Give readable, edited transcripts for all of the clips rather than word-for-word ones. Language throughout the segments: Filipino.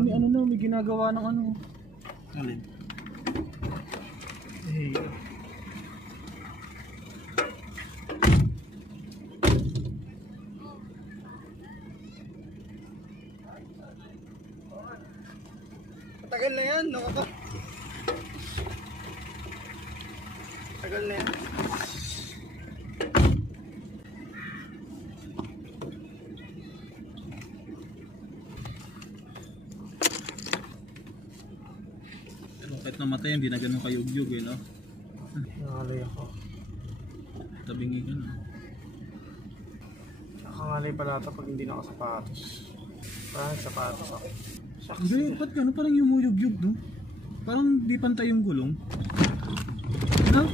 may ano na, may ginagawa ng ano. Alin? Hey. Tagal na yan, nakaka. Tagal na yan. Kahit namatay, hindi na ganun kayugyug eh, no? Nakalay ako. Tabingi ka na. Nakakalay pala ito pag hindi nakasapatos. Parang sapatos ako. Hindi, ba't gano'n? Parang yumuyugyug, no? Parang di pantay yung gulong. Ano?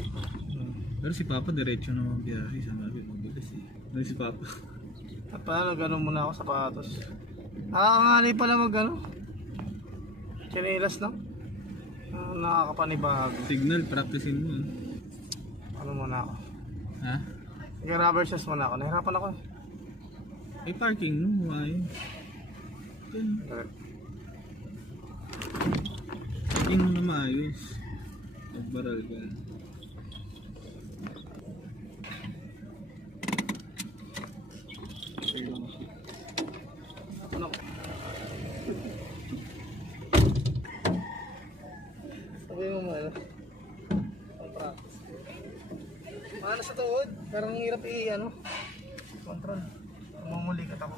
Pero si Papa diretso na magbiyahe. Sabi, mabilis eh. Ano si Papa? At paano gano'n muna ako sapatos? Nakakalay pala mag ano? Chinelas lang? Nakakapanibago. Signal, practicein mo. Ano muna ako? Ha? Nag-rubber shoes muna ako. Nahirapan ako eh. Ay, parking no? Ay. Parking mo na maayos. Nagbaral ka. Ano? Sabi mo ano? Practice. Ano sa tuhod? Parang hirap ano? Control. Mumulikat ako.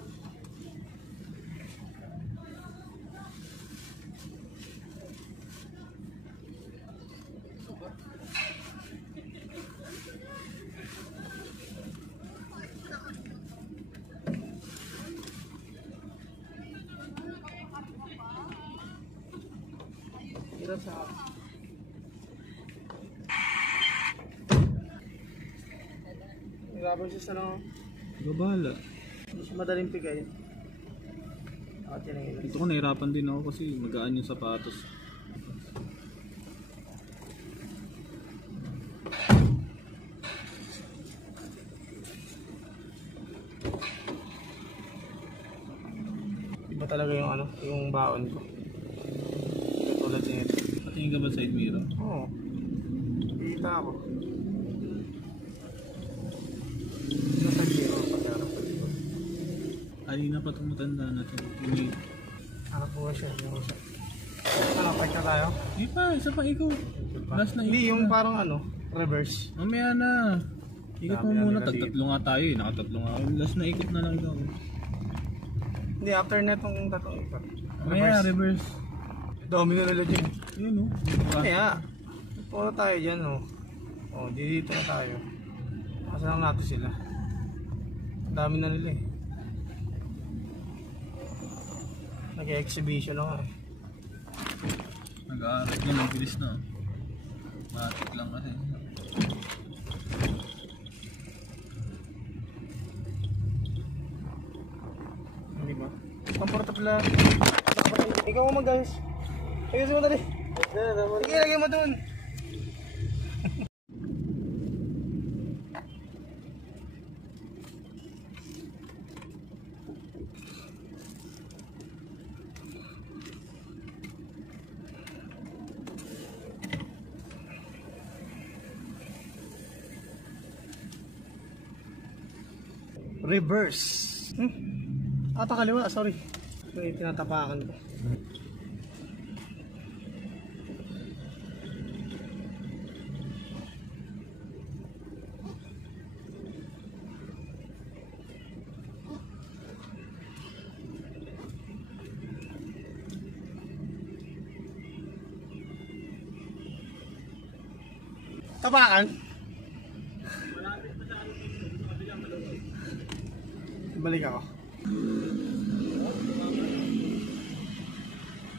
Hirap sa ako. Rubber shoes ano? Babahala. Hindi siya madaling pigay. Ito ko nahirapan din ako kasi magaan yung sapatos. Iba talaga yung ano, yung baon ko. Tulad nito. Patingin ka ba side mirror? Oo. Kita ako. Nasa giro pa sa Kanina pa itong matanda na ito. Ano po siya? Ano, fight na tayo? Hindi pa, isa pa ikot. Last na ikot. Hindi, yung parang ano, reverse. Mamaya na. Ikot mo muna, tagtatlo nga tayo eh. Nakatatlo nga. Last na ikot na lang ikaw. Hindi, after na itong tatong ikot. Mamaya, reverse. Dami na nila dyan. Yun o. Kaya, puro tayo dyan o. O, dito na tayo. Kasi lang natin sila. Dami na nila eh. Nag-exhibition ako eh. Nag-aaral ka, nagbilis na. Matik lang kasi. Hindi ba? Comfortable lang. Ikaw mo mag-guys. Ayusin mo dali. Sige, lagay mo dun. Reverse. Ata kaliwa, sorry. May tinatapakan ko. Tapakan? Balik ako.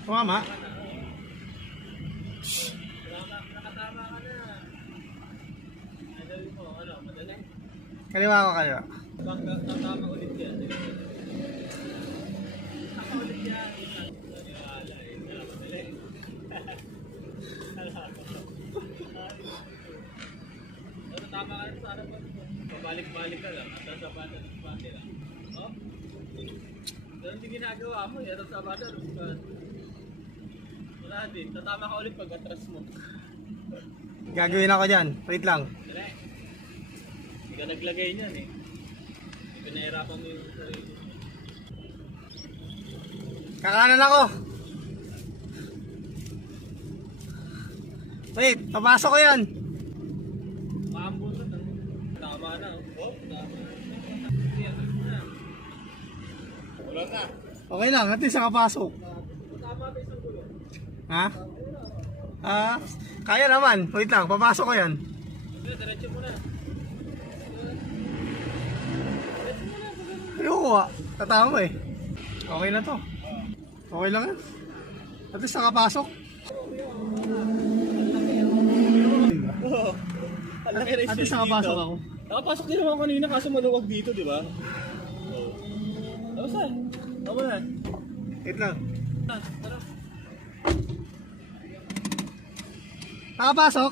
Tumama? Kaliwa ako kayo. Tatama ulit yan. Tama ka sa harapan mo. Pabalik-balik ka lang. At sasabatan ng pati lang. Oh? Ganun din ginagawa mo. Yan ang sabatan. Wala din. Tatama ka ulit pag atras mo. Gagawin ako dyan. Wait lang. Tara eh. Hindi ka naglagay niyan eh. Hindi ka nahirapan mo yung sarili. Kakanan ako. Wait, papasok ko yan. Maambutan na. Tama na. Oh, tama na. Wala na. Okay lang, at least nakapasok. Tama ba isang gulo? Ha? Kaya naman. Wait lang, papasok ko yan. Diretso mo na. Ayoko ah. Tatama eh. Okay na to. Okay lang yan. At least nakapasok. Oo. At least nakapasok ako. Nakapasok din naman kanina kaso maluwag dito, di ba? Oo. Tapos na. Tama na. Wait lang. Tara. Nakapasok?